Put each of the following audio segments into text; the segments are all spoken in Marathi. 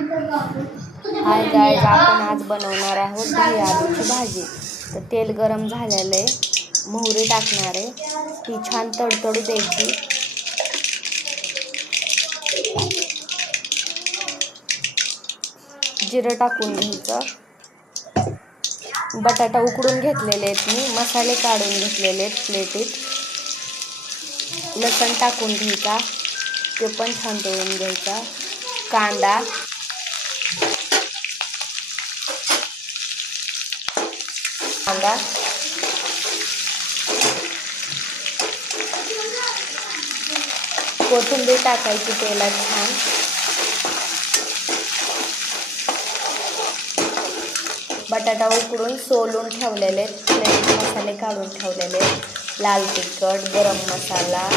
हाय गाईज, आपण आज बनवणार आहोत दही आलूची भाजी. तर तेल गरम झालेलं आहे, मोहरी टाकणार आहे, ती छान तडतडू द्यायची. जिरं टाकून घ्यायचं. बटाटा उकडून घेतलेले आहेत मी, मसाले काढून घेतलेले आहेत प्लेटीत. लसूण टाकून घ्यायचा, ते पण छान तळून घ्यायचा. कांदा, कोथिंबीर टाकायची तेलात छान. बटाटा उकडून सोलून ठेवलेले, प्लेट मसाले काढून ठेवलेले, लाल तिखट, गरम मसाला,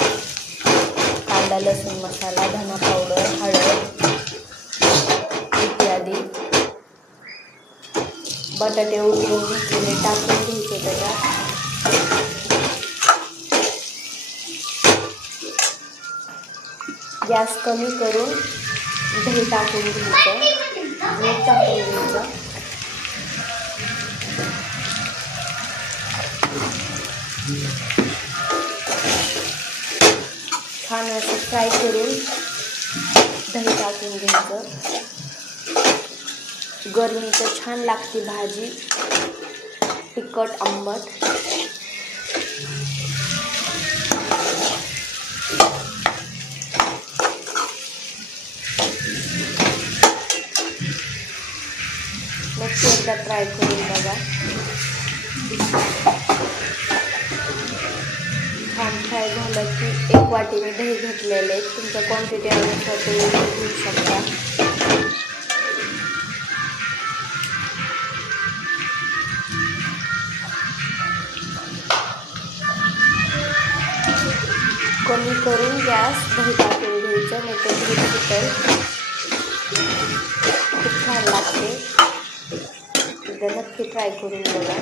कांदा लसूण मसाला, धना पावडर, हळद इत्यादी. बटाटे उकडून घेतलेले टाकून घ्यायचे त्याच्यात. गॅस कमी करून दही टाकून घ्यायचं, मीठ टाकून घ्यायचं. छान असं फ्राय करून दही टाकून घ्यायचं. गरमीचं छान लागते भाजी, तिखट आंबट. नक्की एकदा ट्राय करून बघा. छान फ्राय झालं की एक वाटीने दही घेतलेले, तुमच्या क्वांटिटी अनुसार तुम्ही घेऊ शकता. कमी करून गॅस दही टाकून घ्यायचं, नाही तर दही फुटेल. खूप छान लागते, एकदा नक्की ट्राय करून बघा.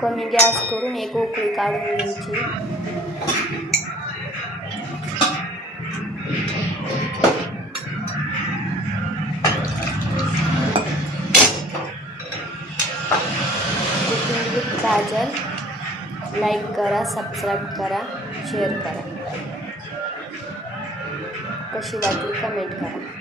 कमी गॅस करून एक उकळी काढून घ्यायची. गाजर लाईक करा, सबस्क्राईब करा, शेअर करा. कशी वाटली कमेंट करा.